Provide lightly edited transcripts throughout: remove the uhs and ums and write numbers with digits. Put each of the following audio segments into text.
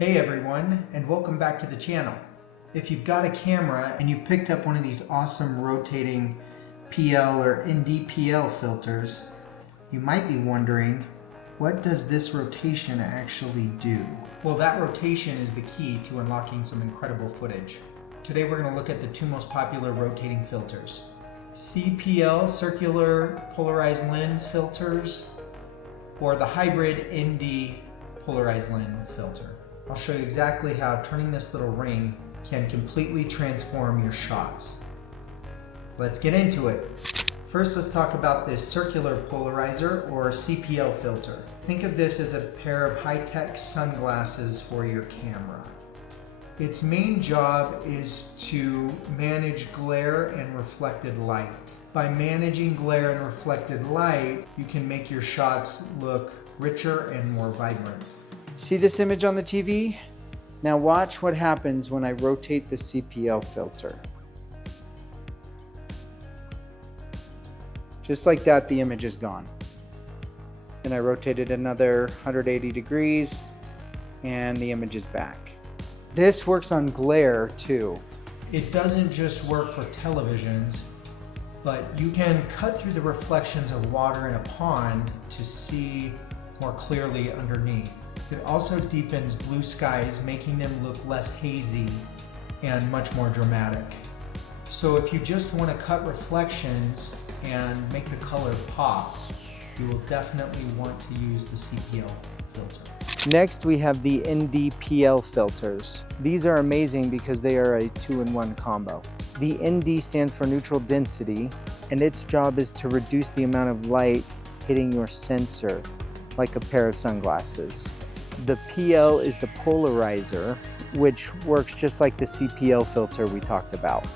Hey everyone, and welcome back to the channel. If you've got a camera and you've picked up one of these awesome rotating PL or ND-PL filters, you might be wondering, what does this rotation actually do? Well, that rotation is the key to unlocking some incredible footage. Today we're going to look at the two most popular rotating filters. CPL, circular polarized lens filters, or the hybrid ND polarized lens filter. I'll show you exactly how turning this little ring can completely transform your shots. Let's get into it. First, let's talk about this circular polarizer or CPL filter. Think of this as a pair of high-tech sunglasses for your camera. Its main job is to manage glare and reflected light. By managing glare and reflected light, you can make your shots look richer and more vibrant. See this image on the TV? Now watch what happens when I rotate the CPL filter. Just like that, the image is gone. Then I rotate it another 180 degrees and the image is back. This works on glare too. It doesn't just work for televisions, but you can cut through the reflections of water in a pond to see more clearly underneath. It also deepens blue skies, making them look less hazy and much more dramatic. So if you just want to cut reflections and make the color pop, you will definitely want to use the CPL filter. Next, we have the ND-PL filters. These are amazing because they are a 2-in-1 combo. The ND stands for neutral density, and its job is to reduce the amount of light hitting your sensor, like a pair of sunglasses. The PL is the polarizer, which works just like the CPL filter we talked about.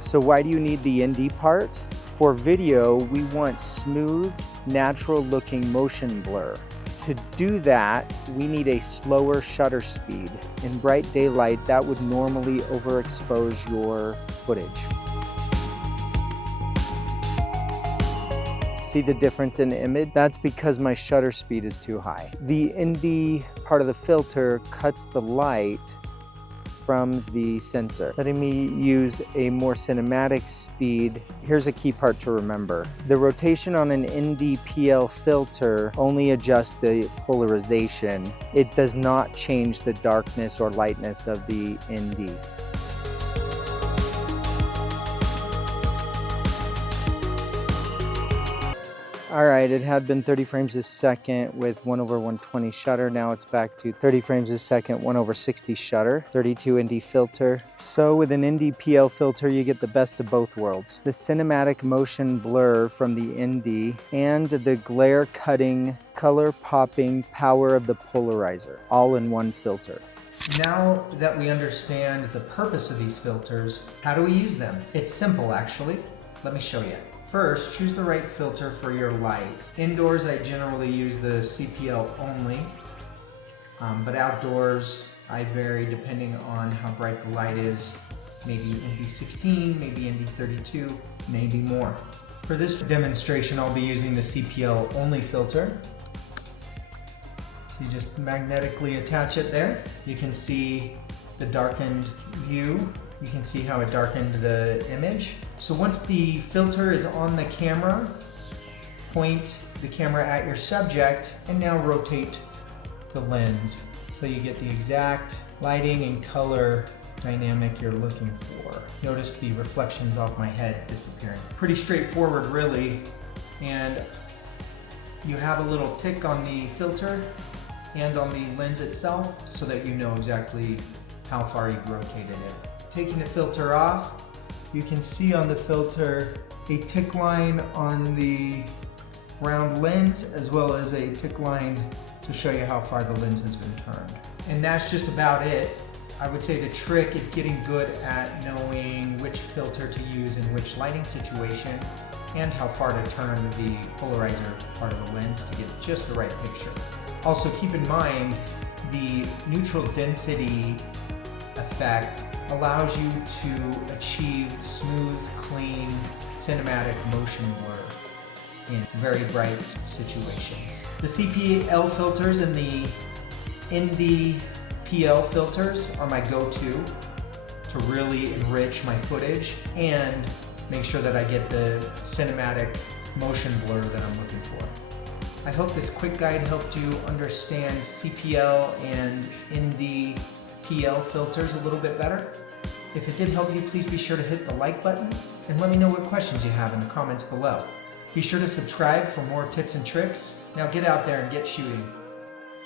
So why do you need the ND part? For video, we want smooth, natural looking motion blur. To do that, we need a slower shutter speed. In bright daylight, that would normally overexpose your footage. See the difference in image? That's because my shutter speed is too high. The ND part of the filter cuts the light from the sensor, letting me use a more cinematic speed. Here's a key part to remember. The rotation on an ND-PL filter only adjusts the polarization. It does not change the darkness or lightness of the ND. All right, it had been 30 frames a second with 1/120 shutter. Now it's back to 30 frames a second, 1/60 shutter, 32 ND filter. So with an ND-PL filter, you get the best of both worlds. The cinematic motion blur from the ND and the glare cutting, color popping power of the polarizer, all in one filter. Now that we understand the purpose of these filters, how do we use them? It's simple actually. Let me show you. First, choose the right filter for your light. Indoors, I generally use the CPL only, but outdoors, I vary depending on how bright the light is. Maybe ND16, maybe ND32, maybe more. For this demonstration, I'll be using the CPL only filter. So you just magnetically attach it there. You can see the darkened view. You can see how it darkened the image. So once the filter is on the camera, point the camera at your subject and now rotate the lens until you get the exact lighting and color dynamic you're looking for. Notice the reflections off my head disappearing. Pretty straightforward really, and you have a little tick on the filter and on the lens itself so that you know exactly how far you've rotated it. Taking the filter off, you can see on the filter a tick line on the round lens as well as a tick line to show you how far the lens has been turned. And that's just about it. I would say the trick is getting good at knowing which filter to use in which lighting situation and how far to turn the polarizer part of the lens to get just the right picture. Also keep in mind the neutral density effect allows you to achieve smooth, clean, cinematic motion blur in very bright situations. The CPL filters and the ND CPL filters are my go-to to really enrich my footage and make sure that I get the cinematic motion blur that I'm looking for. I hope this quick guide helped you understand CPL and ND-PL filters a little bit better. If it did help you, please be sure to hit the like button and let me know what questions you have in the comments below. Be sure to subscribe for more tips and tricks. Now get out there and get shooting.